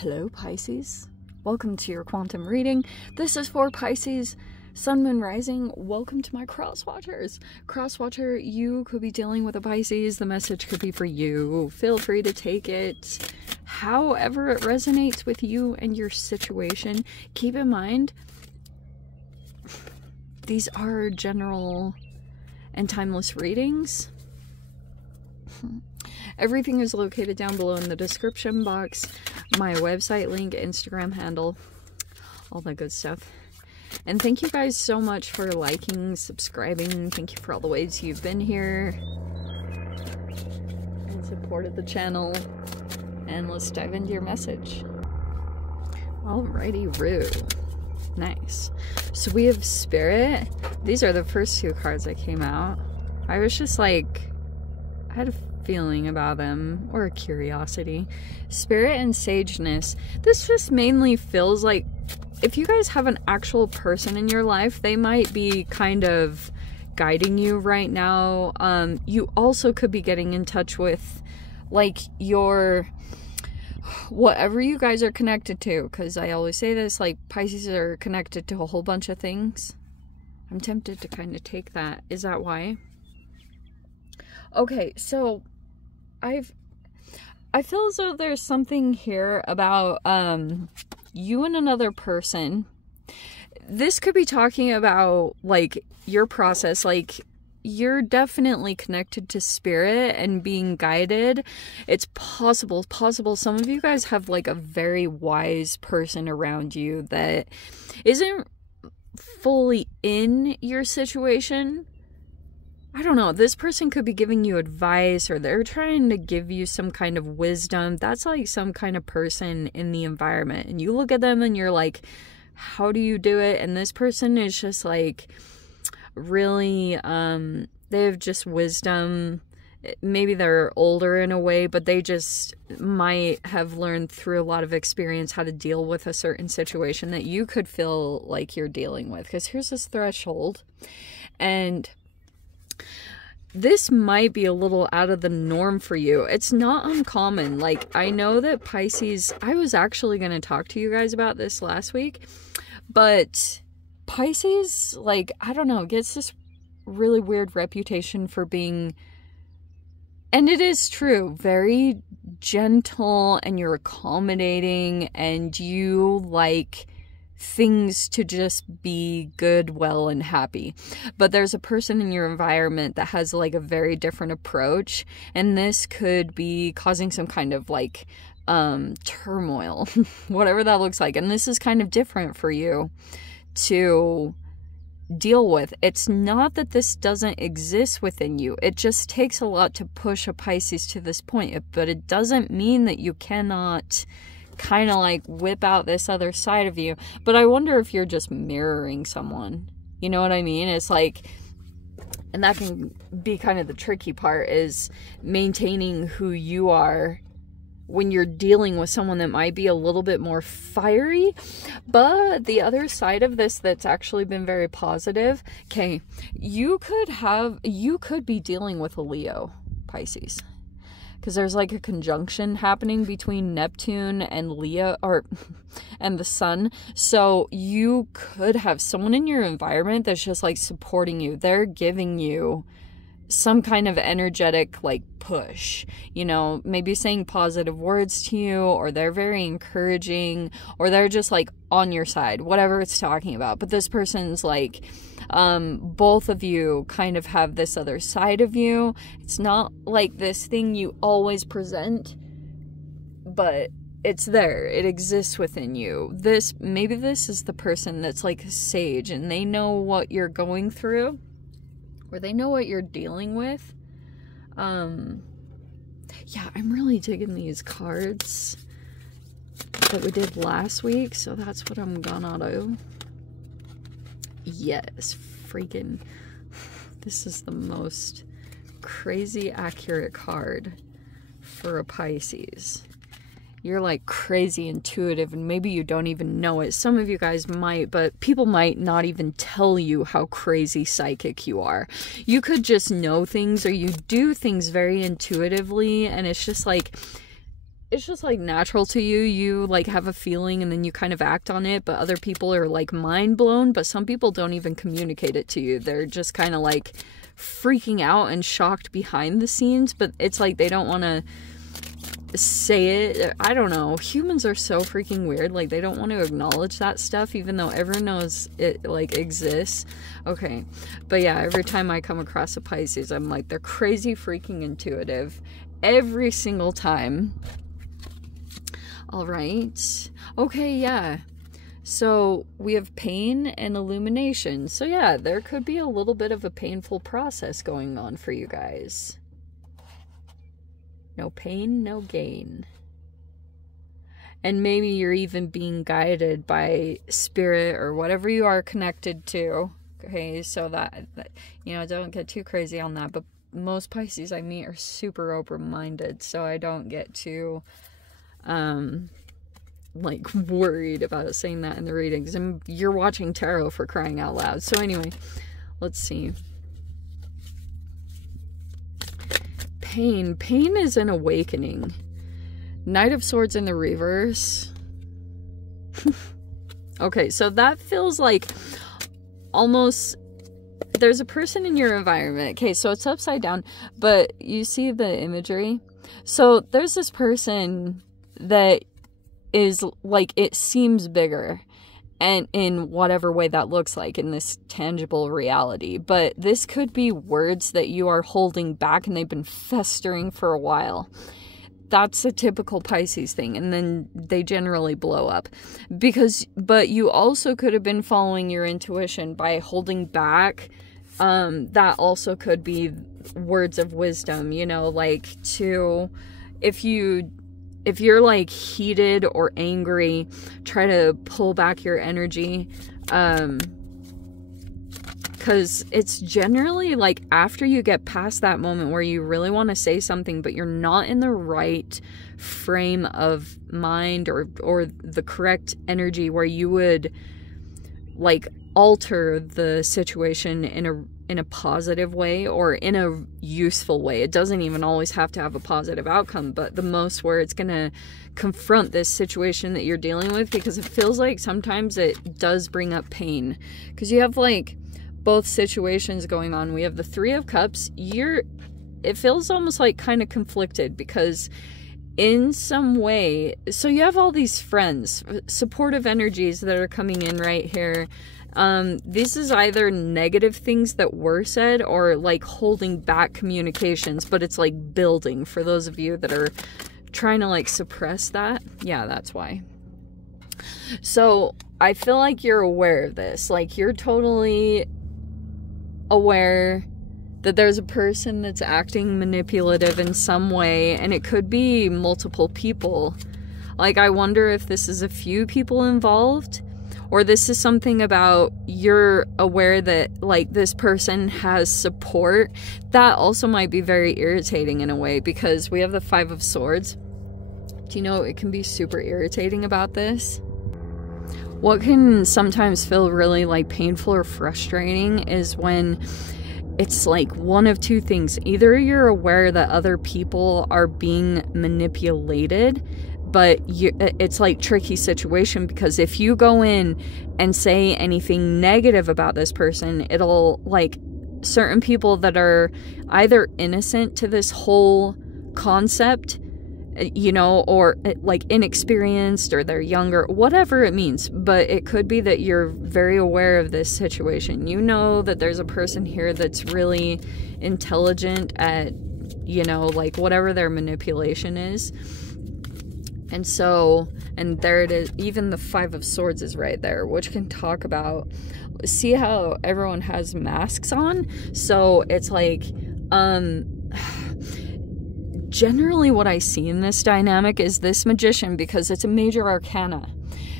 Hello Pisces, welcome to your quantum reading. This is for Pisces, Sun, Moon, Rising. Welcome to my cross-watchers. Cross-watcher, you could be dealing with a Pisces. The message could be for you. Feel free to take it however it resonates with you and your situation. Keep in mind, these are general and timeless readings. Everything is located down below in the description box. My website link, Instagram handle, all that good stuff. And thank you guys so much for liking, subscribing. Thank you for all the ways you've been here and supported the channel. And let's dive into your message. Alrighty, Roo. Nice. So we have Spirit. These are the first two cards that came out. I was just like, I had a feeling about them, or a curiosity. Spirit and Sageness. This just mainly feels like if you guys have an actual person in your life, they might be kind of guiding you right now. You also could be getting in touch with like your whatever you guys are connected to, because I always say this, like Pisces are connected to a whole bunch of things. I'm tempted to kind of take that. Is that why? Okay, so I feel as though there's something here about you and another person. This could be talking about like your process, like you're definitely connected to spirit and being guided. It's possible some of you guys have like a very wise person around you that isn't fully in your situation. I don't know, this person could be giving you advice, or they're trying to give you some kind of wisdom. That's like some kind of person in the environment, and you look at them and you're like, how do you do it? And this person is just like really they have just wisdom. Maybe they're older in a way, but they just might have learned through a lot of experience how to deal with a certain situation that you could feel like you're dealing with. Because here's this threshold, and this might be a little out of the norm for you. It's not uncommon. Like, I know that Pisces, I was actually going to talk to you guys about this last week, but Pisces, like, I don't know, gets this really weird reputation for being, and it is true, very gentle, and you're accommodating, and you like things to just be good, well, and happy. But there's a person in your environment that has like a very different approach, and this could be causing some kind of like turmoil, whatever that looks like. And this is kind of different for you to deal with. It's not that this doesn't exist within you. It just takes a lot to push a Pisces to this point, but it doesn't mean that you cannot kind of like whip out this other side of you. But I wonder if you're just mirroring someone, you know what I mean? It's like, and that can be kind of the tricky part, is maintaining who you are when you're dealing with someone that might be a little bit more fiery. But the other side of this that's actually been very positive, okay, you could be dealing with a Leo, Pisces, because there's like a conjunction happening between Neptune and Leah, and the sun. So you could have someone in your environment that's just like supporting you. They're giving you some kind of energetic like push, you know, maybe saying positive words to you, or they're very encouraging, or they're just like on your side, whatever it's talking about. But this person's like, both of you kind of have this other side of you. It's not like this thing you always present, but it's there. It exists within you. Maybe this is the person that's like a sage, and they know what you're going through, or they know what you're dealing with. Yeah, I'm really digging these cards that we did last week, so that's what I'm gonna do. Yes, freaking, this is the most crazy accurate card for a Pisces. You're like crazy intuitive, and maybe you don't even know it. Some of you guys might, but people might not even tell you how crazy psychic you are. You could just know things, or you do things very intuitively, and it's just like it's just like natural to you. You like have a feeling and then you kind of act on it, but other people are like mind blown, but some people don't even communicate it to you. They're just kind of like freaking out and shocked behind the scenes, but it's like they don't want to say it. I don't know. Humans are so freaking weird. Like, they don't want to acknowledge that stuff, even though everyone knows it like exists. Okay, but yeah, every time I come across a Pisces, I'm like, they're crazy freaking intuitive every single time. All right. Okay, yeah. So we have pain and illumination. So yeah, there could be a little bit of a painful process going on for you guys. No pain, no gain. And maybe you're even being guided by spirit or whatever you are connected to. Okay, so that you know, don't get too crazy on that. But most Pisces I meet are super open-minded, so I don't get too like worried about saying that in the readings. And you're watching tarot, for crying out loud. So anyway, let's see. Pain is an awakening. Knight of Swords in the reverse. Okay, so that feels like almost there's a person in your environment. Okay, so it's upside down, but you see the imagery. So there's this person that is like, it seems bigger, and in whatever way that looks like in this tangible reality. But this could be words that you are holding back and they've been festering for a while. That's a typical Pisces thing, and then they generally blow up. But you also could have been following your intuition by holding back. That also could be words of wisdom, you know, like if you're like heated or angry, try to pull back your energy, because it's generally like after you get past that moment where you really want to say something, but you're not in the right frame of mind or the correct energy where you would like alter the situation in a positive way or in a useful way. It doesn't even always have to have a positive outcome, but the most where it's gonna confront this situation that you're dealing with, because it feels like sometimes it does bring up pain, because you have like both situations going on. We have the Three of Cups. It feels almost like kind of conflicted, because in some way, so you have all these friends, supportive energies that are coming in right here. This is either negative things that were said or like holding back communications, but it's like building for those of you that are trying to like suppress that. Yeah, that's why. So I feel like you're aware of this. Like, you're totally aware that there's a person that's acting manipulative in some way, and it could be multiple people. Like, I wonder if this is a few people involved, or this is something about you're aware that like this person has support. That also might be very irritating in a way, because we have the Five of Swords. Do you know it can be super irritating about this? What can sometimes feel really like painful or frustrating is when it's like one of two things. Either you're aware that other people are being manipulated, but it's like tricky situation, because if you go in and say anything negative about this person, it'll like certain people that are either innocent to this whole concept, you know, or like inexperienced, or they're younger, whatever it means. But it could be that you're very aware of this situation. You know that there's a person here that's really intelligent at, you know, like whatever their manipulation is. And so, and there it is, even the Five of Swords is right there, which can talk about, see how everyone has masks on? So it's like, generally what I see in this dynamic is this Magician, because it's a major arcana.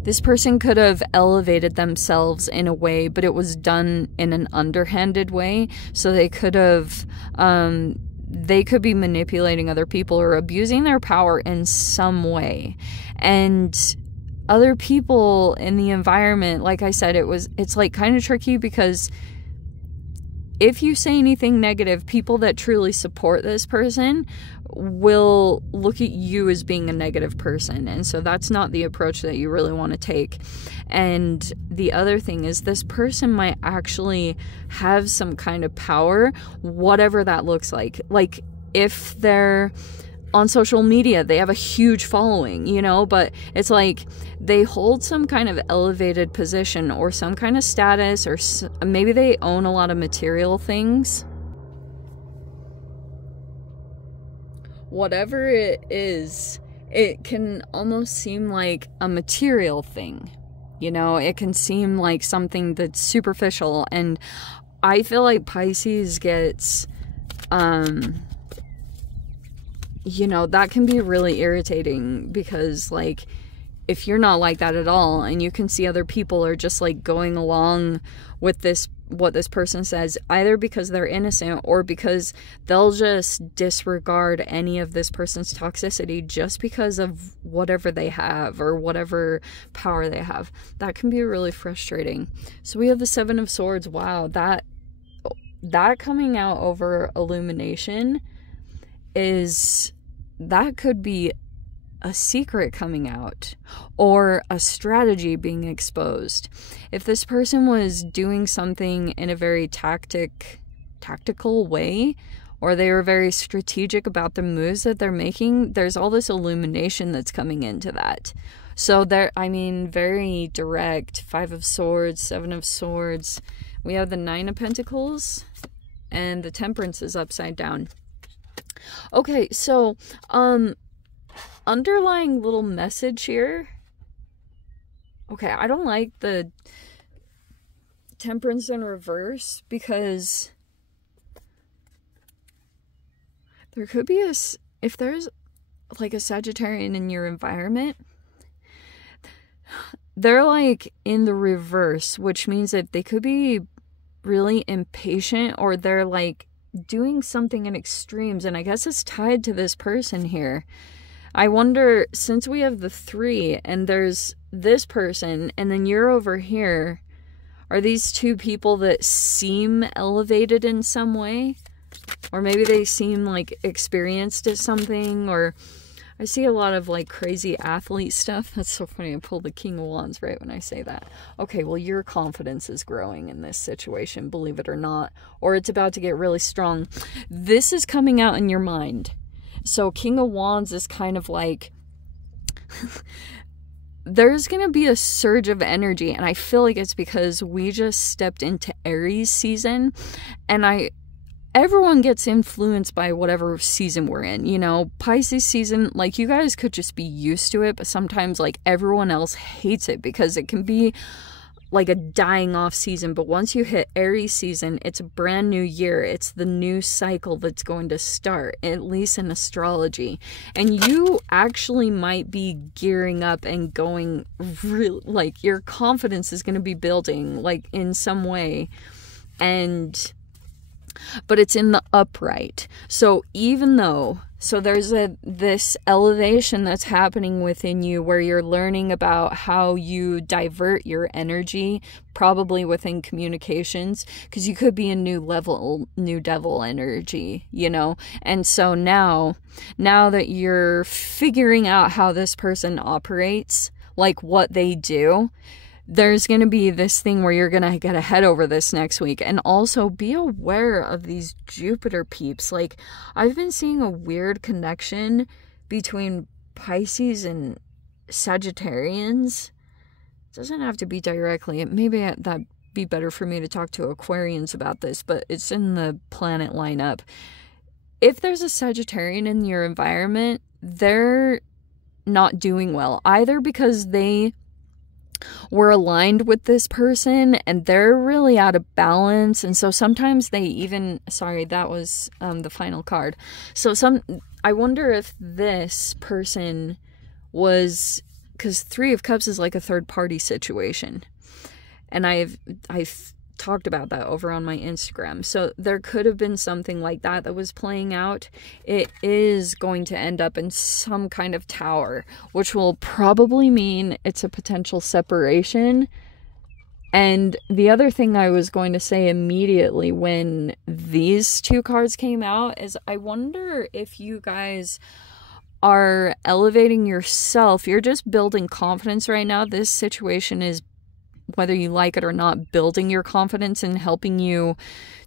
This person could have elevated themselves in a way, but it was done in an underhanded way. So they could have, they could be manipulating other people or abusing their power in some way. And other people in the environment, like I said, it's like kind of tricky, because if you say anything negative, people that truly support this person will look at you as being a negative person. And so that's not the approach that you really want to take. And the other thing is, this person might actually have some kind of power, whatever that looks like. Like, if they're on social media, they have a huge following, you know, but it's like they hold some kind of elevated position or some kind of status, or maybe they own a lot of material things. Whatever it is, it can almost seem like a material thing, you know, it can seem like something that's superficial. And I feel like Pisces gets, you know, that can be really irritating, because like, if you're not like that at all, and you can see other people are just like going along with this, what this person says, either because they're innocent or because they'll just disregard any of this person's toxicity just because of whatever they have or whatever power they have. That can be really frustrating. So we have the Seven of Swords. Wow, that coming out over illumination that could be a secret coming out, or a strategy being exposed. If this person was doing something in a very tactical way, or they were very strategic about the moves that they're making, there's all this illumination that's coming into that. So very direct. Five of Swords, Seven of Swords. We have the Nine of Pentacles, and the Temperance is upside down. Okay, so, underlying little message here. Okay, I don't like the Temperance in reverse, because there could be if there's like a Sagittarian in your environment, they're like in the reverse, which means that they could be really impatient, or they're like doing something in extremes. And I guess it's tied to this person here. I wonder, since we have the 3 and there's this person and then you're over here, are these two people that seem elevated in some way? Or maybe they seem like experienced at something, or I see a lot of like crazy athlete stuff. That's so funny. I pulled the King of Wands right when I say that. Okay, well, your confidence is growing in this situation, believe it or not, or it's about to get really strong. This is coming out in your mind. So King of Wands is kind of like, there's going to be a surge of energy. And I feel like it's because we just stepped into Aries season, and everyone gets influenced by whatever season we're in, you know. Pisces season, like, you guys could just be used to it, but sometimes like everyone else hates it because it can be like a dying off season. But once you hit Aries season, it's a brand new year. It's the new cycle that's going to start, at least in astrology. And you actually might be gearing up and going real, like your confidence is going to be building like in some way. But it's in the upright. So even though, there's this elevation that's happening within you where you're learning about how you divert your energy, probably within communications, because you could be a new devil energy, you know. And so now that you're figuring out how this person operates, like what they do, there's going to be this thing where you're going to get ahead over this next week. And also be aware of these Jupiter peeps. Like, I've been seeing a weird connection between Pisces and Sagittarians. It doesn't have to be directly. Maybe that'd be better for me to talk to Aquarians about this, but it's in the planet lineup. If there's a Sagittarian in your environment, they're not doing well. Either because they were aligned with this person and they're really out of balance, and so sometimes they even, sorry, that was the final card. So I wonder if this person was, because Three of Cups is like a third party situation, and I've talked about that over on my Instagram. So there could have been something like that was playing out. It is going to end up in some kind of tower, which will probably mean it's a potential separation. And the other thing I was going to say immediately when these two cards came out is I wonder if you guys are elevating yourself. You're just building confidence right now. This situation is, whether you like it or not, building your confidence and helping you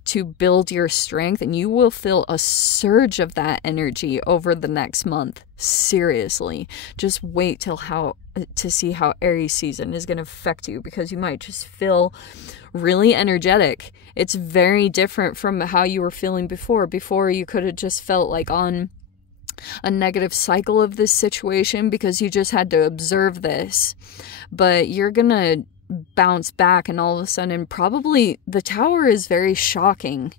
to build your strength, and you will feel a surge of that energy over the next month. Seriously, just wait to see how Aries season is going to affect you, because you might just feel really energetic. It's very different from how you were feeling before. Before, you could have just felt like on a negative cycle of this situation because you just had to observe this, but you're gonna bounce back, and all of a sudden, probably the Tower is very shocking.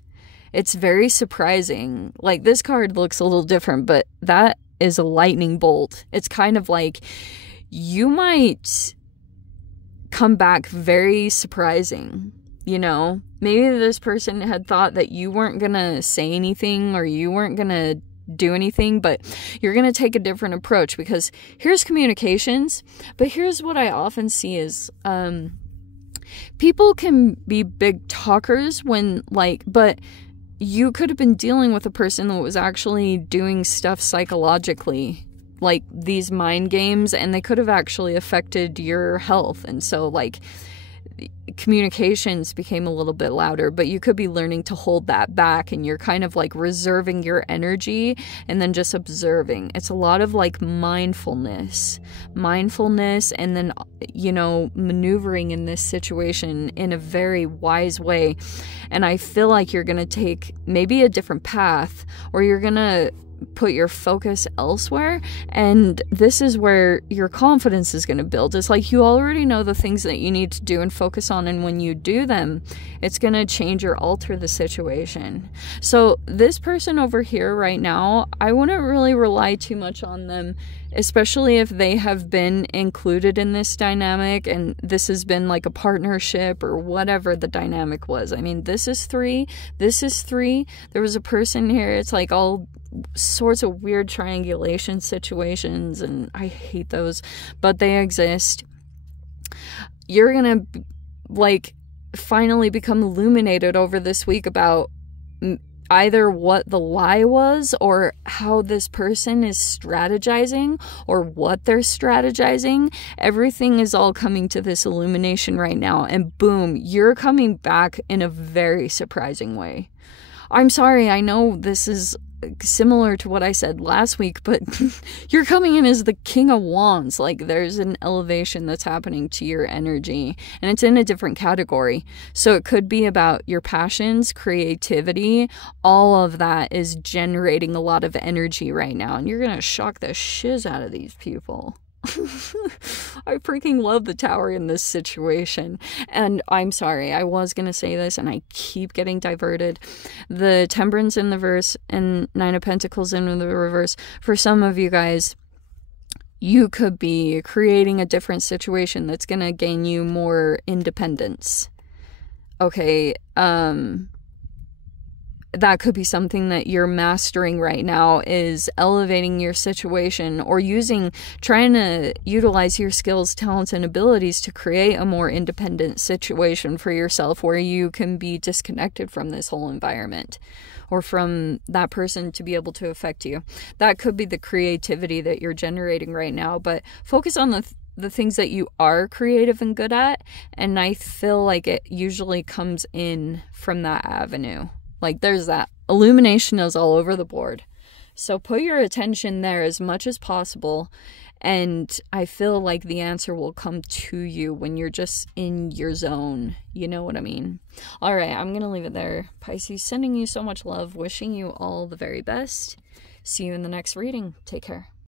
It's very surprising. Like, this card looks a little different, but that is a lightning bolt. It's kind of like you might come back very surprising, you know? Maybe this person had thought that you weren't gonna say anything or you weren't gonna do anything, but you're going to take a different approach, because here's communications. But here's what I often see is people can be big talkers when, like, but you could have been dealing with a person that was actually doing stuff psychologically, like these mind games, and they could have actually affected your health. And so, like, communications became a little bit louder, but you could be learning to hold that back, and you're kind of like reserving your energy and then just observing. It's a lot of like mindfulness, and then, you know, maneuvering in this situation in a very wise way. And I feel like you're going to take maybe a different path, or you're going to put your focus elsewhere, and this is where your confidence is going to build. It's like you already know the things that you need to do and focus on, and when you do them, it's going to change or alter the situation. So this person over here right now, I wouldn't really rely too much on them, especially if they have been included in this dynamic and this has been like a partnership or whatever the dynamic was. I mean, this is 3, this is 3. There was a person here. It's like all sorts of weird triangulation situations, and I hate those, but they exist. You're gonna like finally become illuminated over this week about either what the lie was, or how this person is strategizing, or what they're strategizing. Everything is all coming to this illumination right now, and boom, you're coming back in a very surprising way. I'm sorry, I know this is similar to what I said last week, but you're coming in as the King of Wands. Like, there's an elevation that's happening to your energy, and it's in a different category. So it could be about your passions, creativity. All of that is generating a lot of energy right now, and you're gonna shock the shiz out of these people. I freaking love the Tower in this situation. And I'm sorry, I was gonna say this and I keep getting diverted. The Temperance in the verse and 9 of Pentacles in the reverse. For some of you guys, you could be creating a different situation that's gonna gain you more independence. Okay, that could be something that you're mastering right now, is elevating your situation, or trying to utilize your skills, talents, and abilities to create a more independent situation for yourself, where you can be disconnected from this whole environment, or from that person to be able to affect you. That could be the creativity that you're generating right now, but focus on the things that you are creative and good at, and I feel like it usually comes in from that avenue. Like, there's that. Illumination is all over the board. So put your attention there as much as possible, and I feel like the answer will come to you when you're just in your zone. You know what I mean? All right, I'm going to leave it there. Pisces, sending you so much love, wishing you all the very best. See you in the next reading. Take care.